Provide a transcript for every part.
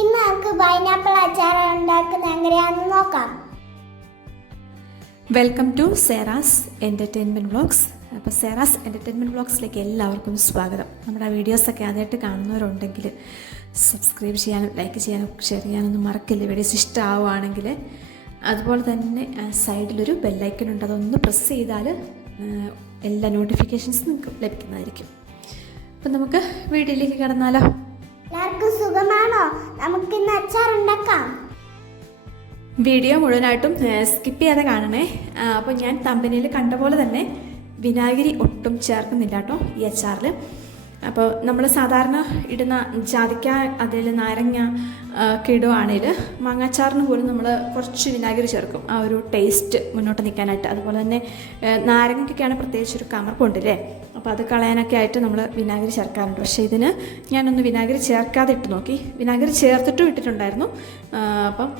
ഇന്ന് നമുക്ക് പൈനാപ്പിൾ അച്ചാർ ഉണ്ടാക്കുന്നത് എങ്ങനെയാണെന്ന് നോക്കാം. Welcome to Sera's entertainment vlogs. അപ്പോൾ സെറാസ് എൻ്റർടൈൻമെൻറ്റ് വ്ളോഗ്സിലേക്ക് എല്ലാവർക്കും സ്വാഗതം. നമ്മുടെ വീഡിയോസൊക്കെ ആദ്യമായിട്ട് കാണുന്നവരുണ്ടെങ്കിൽ സബ്സ്ക്രൈബ് ചെയ്യാനും ലൈക്ക് ചെയ്യാനും ഷെയർ ചെയ്യാനൊന്നും മറക്കില്ല. വീഡിയോസ് ഇഷ്ടമാവുകയാണെങ്കിൽ അതുപോലെ തന്നെ സൈഡിലൊരു ബെല്ലൈക്കൺ ഉണ്ട്, അതൊന്ന് പ്രസ് ചെയ്താൽ എല്ലാ നോട്ടിഫിക്കേഷൻസും നിങ്ങൾക്ക് ലഭിക്കുന്നതായിരിക്കും. അപ്പം നമുക്ക് വീഡിയോയിലേക്ക് കടന്നാലോ? എല്ലാവർക്കും സുഖമാണോ? നമുക്കിന്ന് അച്ചാർ ഉണ്ടാക്കാം. വീഡിയോ മുഴുവനായിട്ടും സ്കിപ്പ് ചെയ്യാതെ കാണണേ. അപ്പോൾ ഞാൻ തമ്പനിയിൽ കണ്ട പോലെ തന്നെ വിനാഗിരി ഒട്ടും ചേർക്കുന്നില്ല കേട്ടോ ഈ അച്ചാറിൽ. അപ്പോൾ നമ്മൾ സാധാരണ ഇടുന്ന ജാതിക്ക, അതിൽ നാരങ്ങ ഒക്കെ ഇടുവാണെങ്കിൽ മാങ്ങാച്ചാറിന് പോലും നമ്മൾ കുറച്ച് വിനാഗിരി ചേർക്കും, ആ ഒരു ടേസ്റ്റ് മുന്നോട്ട് നിൽക്കാനായിട്ട്. അതുപോലെ തന്നെ നാരങ്ങയ്ക്കൊക്കെയാണ് പ്രത്യേകിച്ചൊരു കമർപ്പുണ്ടല്ലേ, അപ്പോൾ അത് കളയാനൊക്കെ ആയിട്ട് നമ്മൾ വിനാഗിരി ചേർക്കാറുണ്ട്. പക്ഷേ ഇതിന് ഞാനൊന്ന് വിനാഗിരി ചേർക്കാതെ ഇട്ട് നോക്കി. വിനാഗിരി ചേർത്തിട്ടും ഇട്ടിട്ടുണ്ടായിരുന്നു, അപ്പം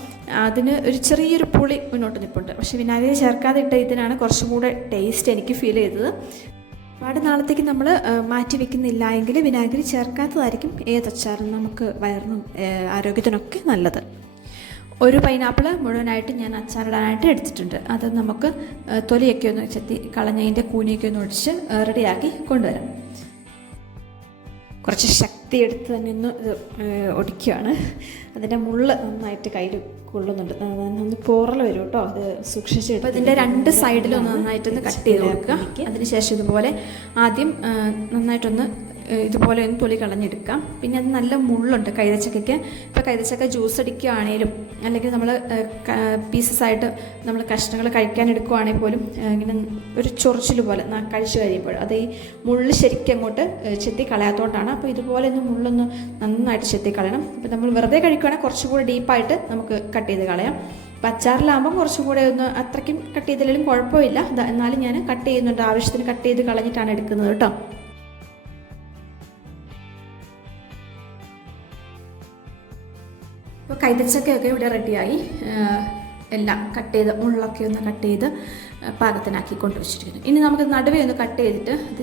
അതിന് ഒരു ചെറിയൊരു പുളി മുന്നോട്ട് നിൽപ്പുണ്ട്. പക്ഷേ വിനാഗിരി ചേർക്കാതെ ഇട്ട ഇതിനാണ് കുറച്ചും കൂടെ ടേസ്റ്റ് എനിക്ക് ഫീൽ ചെയ്തത്. ഒരുപാട് നാളത്തേക്ക് നമ്മൾ മാറ്റി വെക്കുന്നില്ല എങ്കിൽ വിനാഗിരി ചേർക്കാത്തതായിരിക്കും ഏതച്ചാറും നമുക്ക് വയറിനും ആരോഗ്യത്തിനൊക്കെ നല്ലത്. ഒരു പൈനാപ്പിൾ മുഴുവനായിട്ട് ഞാൻ അച്ചാറിടാനായിട്ട് എടുത്തിട്ടുണ്ട്. അത് നമുക്ക് തൊലിയൊക്കെ ഒന്ന് ചെത്തി കളഞ്ഞതിൻ്റെ കൂനിയൊക്കെ ഒന്ന് ഒടിച്ച് റെഡിയാക്കി കൊണ്ടുവരാം. കുറച്ച് ശക്തി എടുത്ത് തന്നെ ഒന്ന് ഒടിക്കുകയാണ്. അതിൻ്റെ മുള്ള് നന്നായിട്ട് കയ്യിൽ കൊള്ളുന്നുണ്ട്, ഒന്ന് പോറൽ വരും കേട്ടോ. അത് സൂക്ഷിച്ച് അപ്പോൾ ഇതിൻ്റെ രണ്ട് സൈഡിലും ഒന്ന് നന്നായിട്ടൊന്ന് കട്ട് ചെയ്ത് കൊടുക്കുക. അതിനുശേഷം ഇതുപോലെ ആദ്യം നന്നായിട്ടൊന്ന് ഇതുപോലെ ഒന്ന് തൊലി കളഞ്ഞെടുക്കാം. പിന്നെ അത് നല്ല മുള്ളുണ്ട് കൈതച്ചക്കയ്ക്ക്. ഇപ്പോൾ കൈതച്ചക്ക ജ്യൂസ് അടിക്കുകയാണേലും അല്ലെങ്കിൽ നമ്മൾ പീസസായിട്ട് നമ്മൾ കഷ്ണങ്ങൾ കഴിക്കാൻ എടുക്കുകയാണെങ്കിൽ പോലും ഇങ്ങനെ ഒരു ചൊറിച്ചിൽ പോലെ കഴിച്ചു കഴിയുമ്പോൾ അത് ഈ മുള്ള് ശരിക്കും അങ്ങോട്ട് ചെത്തി കളയാത്തതുകൊണ്ടാണ്. അപ്പോൾ ഇതുപോലെ ഒന്ന് മുള്ളൊന്ന് നന്നായിട്ട് ചെത്തി കളയണം. അപ്പോൾ നമ്മൾ വെറുതെ കഴിക്കുകയാണെങ്കിൽ കുറച്ചും കൂടി ഡീപ്പായിട്ട് നമുക്ക് കട്ട് ചെയ്ത് കളയാം. അപ്പോൾ അച്ചാറിലാകുമ്പോൾ കുറച്ചും കൂടെ ഒന്ന് അത്രയ്ക്കും കട്ട് ചെയ്തില്ലെങ്കിലും കുഴപ്പമില്ല. എന്നാലും ഞാൻ കട്ട് ചെയ്യുന്നുണ്ട്, ആവശ്യത്തിന് കട്ട് ചെയ്ത് കളഞ്ഞിട്ടാണ് എടുക്കുന്നത് കേട്ടോ. ഇപ്പോൾ കൈതച്ചക്കയൊക്കെ ഇവിടെ റെഡിയായി, എല്ലാം കട്ട് ചെയ്ത് മുള്ളൊക്കെ ഒന്ന് കട്ട് ചെയ്ത് പാകത്തിനാക്കി കൊണ്ടുവച്ചിരിക്കുന്നു. ഇനി നമുക്ക് നടുവേ ഒന്ന് കട്ട് ചെയ്തിട്ട് ഇത്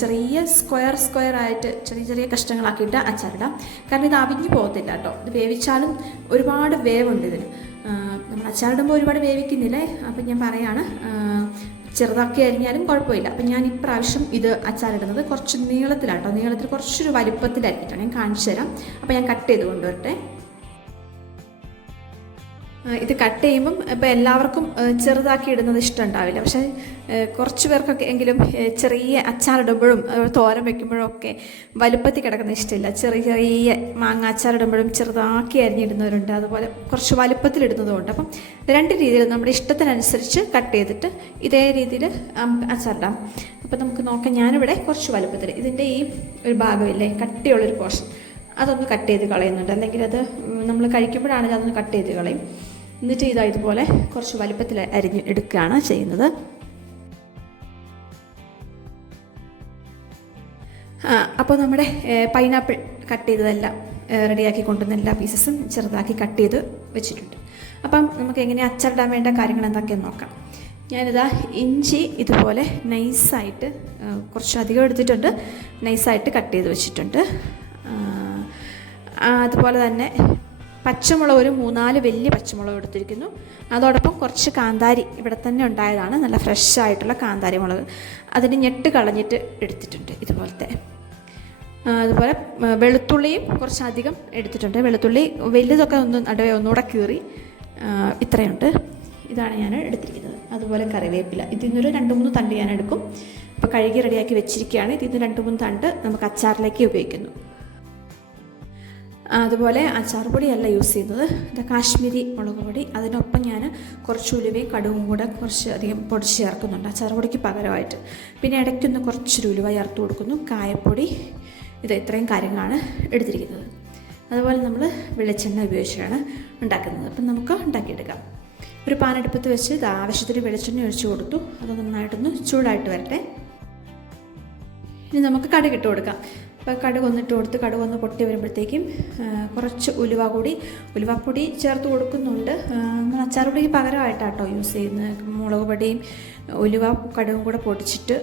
ചെറിയ സ്ക്വയർ ആയിട്ട് ചെറിയ കഷ്ണങ്ങളാക്കിയിട്ട് അച്ചാറിടാം. കാരണം ഇത് അവിഞ്ഞു പോകത്തില്ല കേട്ടോ. ഇത് വേവിച്ചാലും ഒരുപാട് വേവുണ്ട് ഇതിന്. നമ്മൾ അച്ചാറിടുമ്പോൾ ഒരുപാട് വേവിക്കുന്നില്ലേ, അപ്പം ഞാൻ പറയാണ് ചെറുതാക്കി അരിഞ്ഞാലും കുഴപ്പമില്ല. അപ്പം ഞാൻ ഇപ്രാവശ്യം ഇത് അച്ചാറിടുന്നത് കുറച്ച് നീളത്തിലാട്ടോ, നീളത്തിൽ കുറച്ചൊരു വലുപ്പത്തിലാക്കിയിട്ടാണ് ഞാൻ കാണിച്ചു തരാം. അപ്പോൾ ഞാൻ കട്ട് ചെയ്ത് കൊണ്ടുവരട്ടെ. ഇത് കട്ട് ചെയ്യുമ്പം ഇപ്പോൾ എല്ലാവർക്കും ചെറുതാക്കി ഇടുന്നത് ഇഷ്ടമുണ്ടാവില്ല. പക്ഷേ കുറച്ച് പേർക്കൊക്കെ എങ്കിലും ചെറിയ അച്ചാറിടുമ്പോഴും തോരൻ വയ്ക്കുമ്പോഴും ഒക്കെ വലുപ്പത്തിൽ കിടക്കുന്ന ഇഷ്ടമില്ല. ചെറിയ മാങ്ങ അച്ചാറിടുമ്പോഴും ചെറുതാക്കി അരിഞ്ഞിടുന്നവരുണ്ട്, അതുപോലെ കുറച്ച് വലുപ്പത്തിലിടുന്നതുമുണ്ട്. അപ്പം രണ്ട് രീതിയിൽ നമ്മുടെ ഇഷ്ടത്തിനനുസരിച്ച് കട്ട് ചെയ്തിട്ട് ഇതേ രീതിയിൽ അച്ചാറിടാം. അപ്പം നമുക്ക് നോക്കാം. ഞാനിവിടെ കുറച്ച് വലുപ്പത്തിൽ ഇതിൻ്റെ ഈ ഒരു ഭാഗമില്ലേ കട്ടിയുള്ളൊരു പോർഷൻ അതൊന്ന് കട്ട് ചെയ്ത് കളയുന്നുണ്ട്. അല്ലെങ്കിൽ അത് നമ്മൾ കഴിക്കുമ്പോഴാണെങ്കിൽ അതൊന്ന് കട്ട് ചെയ്ത് കളയും. എന്നിട്ട് ഇതുപോലെ കുറച്ച് വലുപ്പത്തിൽ അരിഞ്ഞ് എടുക്കുകയാണ് ചെയ്യുന്നത്. അപ്പോൾ നമ്മുടെ പൈനാപ്പിൾ കട്ട് ചെയ്തതെല്ലാം റെഡിയാക്കി കൊണ്ടുവന്ന എല്ലാ പീസസും ചെറുതാക്കി കട്ട് ചെയ്ത് വെച്ചിട്ടുണ്ട്. അപ്പം നമുക്ക് എങ്ങനെ അച്ചാറിടാൻ വേണ്ട കാര്യങ്ങൾ എന്തൊക്കെയെന്ന് നോക്കാം. ഞാനിതാ ഇഞ്ചി ഇതുപോലെ നൈസായിട്ട് കുറച്ചധികം എടുത്തിട്ടുണ്ട്, നൈസായിട്ട് കട്ട് ചെയ്ത് വെച്ചിട്ടുണ്ട്. അതുപോലെ തന്നെ പച്ചമുളക് ഒരു 3-4 വലിയ പച്ചമുളക് എടുത്തിരിക്കുന്നു. അതോടൊപ്പം കുറച്ച് കാന്താരി ഇവിടെ തന്നെ ഉണ്ടായതാണ്, നല്ല ഫ്രഷ് ആയിട്ടുള്ള കാന്താരി മുളക്. അതിന് ഞെട്ട് കളഞ്ഞിട്ട് എടുത്തിട്ടുണ്ട് ഇതുപോലത്തെ. അതുപോലെ വെളുത്തുള്ളിയും കുറച്ചധികം എടുത്തിട്ടുണ്ട്. വെളുത്തുള്ളി വലുതൊക്കെ ഒന്നുകൂടെ കീറി ഇത്രയുണ്ട്. ഇതാണ് ഞാൻ എടുത്തിരിക്കുന്നത്. അതുപോലെ കറിവേപ്പില ഇതിൽ നിന്നൊരു 2-3 തണ്ട് ഞാൻ എടുക്കും. ഇപ്പോൾ കഴുകി റെഡിയാക്കി വെച്ചിരിക്കുകയാണ്. ഇതിൽ നിന്ന് 2-3 തണ്ട് നമുക്ക് അച്ചാറിലേക്ക് ഉപയോഗിക്കുന്നു. അതുപോലെ അച്ചാർ പൊടിയല്ല യൂസ് ചെയ്യുന്നത്, ഇത് കാശ്മീരി മുളക് പൊടി. അതിനൊപ്പം ഞാൻ കുറച്ച് ഉലുവയും കടുകും കൂടെ കുറച്ച് അധികം പൊടിച്ച് ചേർക്കുന്നുണ്ട് അച്ചാർ പൊടിക്ക് പകരമായിട്ട്. പിന്നെ ഇടയ്ക്കൊന്ന് കുറച്ചൊരു ഉലുവ ചേർത്ത് കൊടുക്കുന്നു, കായപ്പൊടി. ഇത് ഇത്രയും കാര്യങ്ങളാണ് എടുത്തിരിക്കുന്നത്. അതുപോലെ നമ്മൾ വെളിച്ചെണ്ണ ഉപയോഗിച്ചാണ് ഉണ്ടാക്കുന്നത്. അപ്പം നമുക്ക് ഉണ്ടാക്കിയെടുക്കാം. ഒരു പാൻ അടുപ്പത്ത് വെച്ച് ഇത് ആവശ്യത്തിന് വെളിച്ചെണ്ണ ഒഴിച്ച് കൊടുത്തു. അത് നന്നായിട്ടൊന്ന് ചൂടായിട്ട് വരട്ടെ. ഇനി നമുക്ക് കടുക് ഇട്ട് കൊടുക്കാം. അപ്പോൾ കടുക് ഒന്നിട്ട് കൊടുത്ത് കടുക് ഒന്ന് പൊട്ടി വരുമ്പോഴത്തേക്കും കുറച്ച് ഉലുവാപ്പൊടി ചേർത്ത് കൊടുക്കുന്നുണ്ട്. നമ്മൾ അച്ചാർ പൊടിക്ക് പകരമായിട്ടാട്ടോ യൂസ് ചെയ്യുന്നത്. മുളക് പൊടിയും ഉലുവ കടുകും കൂടെ പൊടിച്ചിട്ട്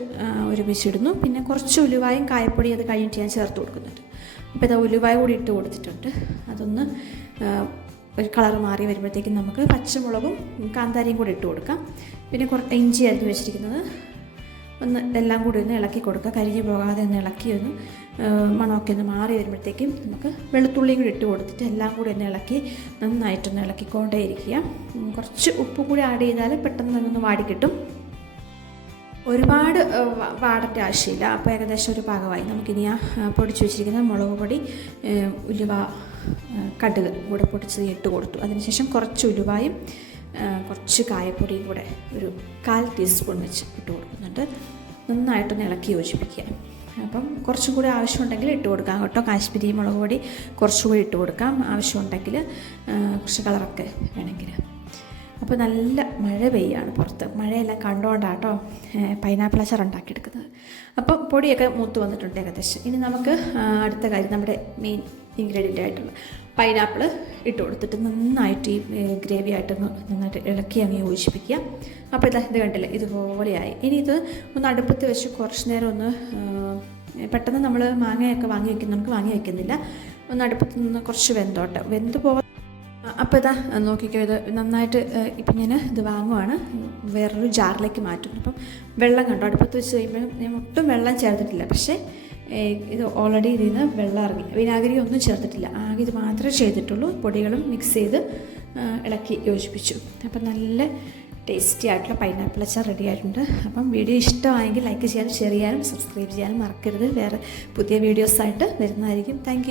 ഒരുമിച്ചിടുന്നു. പിന്നെ കുറച്ച് ഉലുവായും കായപ്പൊടി അത് കഴിഞ്ഞിട്ട് ഞാൻ ചേർത്ത് കൊടുക്കുന്നുണ്ട്. അപ്പോൾ ഇത് ഉലുവായ കൂടി ഇട്ട് കൊടുത്തിട്ടുണ്ട്. അതൊന്ന് ഒരു കളർ മാറി വരുമ്പോഴത്തേക്കും നമുക്ക് പച്ചമുളകും കാന്താരിയും കൂടി ഇട്ട് കൊടുക്കാം. പിന്നെ കുറച്ച് ഇഞ്ചി അരിഞ്ഞ് വെച്ചിരിക്കുന്നത് ഒന്ന് എല്ലാം കൂടി ഒന്ന് ഇളക്കി കൊടുക്കുക. കരിഞ്ഞു പോകാതെ ഒന്ന് ഇളക്കി ഒന്ന് മണമൊക്കെ ഒന്ന് മാറി വരുമ്പോഴത്തേക്കും നമുക്ക് വെളുത്തുള്ളിയും കൂടി ഇട്ട് കൊടുത്തിട്ട് എല്ലാം കൂടി ഒന്ന് ഇളക്കി നന്നായിട്ടൊന്ന് ഇളക്കിക്കൊണ്ടേ ഇരിക്കുക. കുറച്ച് ഉപ്പ് കൂടി ആഡ് ചെയ്താൽ പെട്ടെന്ന് ഒന്ന് വാടി കിട്ടും. ഒരുപാട് വാടേണ്ട ആവശ്യമില്ല. അപ്പോൾ ഏകദേശം ഒരു പാകമായി. നമുക്കിനി ആ പൊടിച്ച് വെച്ചിരിക്കുന്ന മുളക് പൊടി, ഉലുവ, കടുക് കൂടെ പൊടിച്ച് ഇട്ട് കൊടുത്തു. അതിനുശേഷം കുറച്ച് ഉലുവായും കുറച്ച് കായപ്പൊടിയും കൂടെ ഒരു 1/4 ടീസ്പൂൺ വെച്ച് ഇട്ട് കൊടുക്കുന്നുണ്ട്. നന്നായിട്ടൊന്ന് ഇളക്കി യോജിപ്പിക്കുക. അപ്പം കുറച്ചും കൂടി ആവശ്യമുണ്ടെങ്കിൽ ഇട്ട് കൊടുക്കാം കേട്ടോ. കാശ്മീരി മുളക് പൊടി കുറച്ചുകൂടി ഇട്ട് കൊടുക്കാം ആവശ്യമുണ്ടെങ്കിൽ, കുറച്ച് കളറൊക്കെ വേണമെങ്കിൽ. അപ്പോൾ നല്ല മഴ പെയ്യാണ് പുറത്ത്. മഴയെല്ലാം കണ്ടുകൊണ്ടാട്ടോ പൈനാപ്പിൾ അച്ചാർ ഉണ്ടാക്കിയെടുക്കുന്നത്. അപ്പം പൊടിയൊക്കെ മൂത്ത് വന്നിട്ടുണ്ട് ഏകദേശം. ഇനി നമുക്ക് അടുത്ത കാര്യം, നമ്മുടെ മെയിൻ ഇൻഗ്രീഡിയൻ്റ് ആയിട്ടുള്ള പൈനാപ്പിൾ ഇട്ട് കൊടുത്തിട്ട് നന്നായിട്ട് ഈ ഗ്രേവി ആയിട്ടൊന്ന് നന്നായിട്ട് ഇളക്കി അങ്ങ് യോജിപ്പിക്കുക. അപ്പോൾ ഇത് കണ്ടില്ലേ, ഇതുപോലെയായി. ഇനി ഇത് ഒന്ന് അടുപ്പത്ത് വെച്ച് കുറച്ച് നേരം ഒന്ന് പെട്ടെന്ന് നമ്മൾ മാങ്ങയൊക്കെ നമുക്ക് വാങ്ങി വയ്ക്കുന്നില്ല. ഒന്ന് അടുപ്പത്ത് നിന്ന് കുറച്ച് വെന്ത് പോകാൻ. അപ്പോൾ ഇതാ നോക്കിക്കോ, ഇത് നന്നായിട്ട് ഇപ്പം ഞാൻ ഇത് വാങ്ങുവാണ്, വേറൊരു ജാറിലേക്ക് മാറ്റും. അപ്പം വെള്ളം കണ്ടോ, അടുപ്പത്ത് വെച്ച് കഴിയുമ്പോൾ ഞാൻ ഒട്ടും വെള്ളം ചേർത്തിട്ടില്ല. പക്ഷേ ഇത് ഓൾറെഡി ഇതിൽ നിന്ന് വെള്ളം ഇറങ്ങി. വിനാഗിരി ഒന്നും ചേർത്തിട്ടില്ല, ആകെ ഇത് മാത്രമേ ചെയ്തിട്ടുള്ളൂ. പൊടികളും മിക്സ് ചെയ്ത് ഇളക്കി യോജിപ്പിച്ചു. അപ്പം നല്ല ടേസ്റ്റി ആയിട്ടുള്ള പൈനാപ്പിൾ അച്ചാർ റെഡി ആയിട്ടുണ്ട്. അപ്പം വീഡിയോ ഇഷ്ടമായെങ്കിൽ ലൈക്ക് ചെയ്യാനും ഷെയർ ചെയ്യാനും സബ്സ്ക്രൈബ് ചെയ്യാനും മറക്കരുത്. വേറെ പുതിയ വീഡിയോസായിട്ട് വരുന്നതായിരിക്കും. താങ്ക്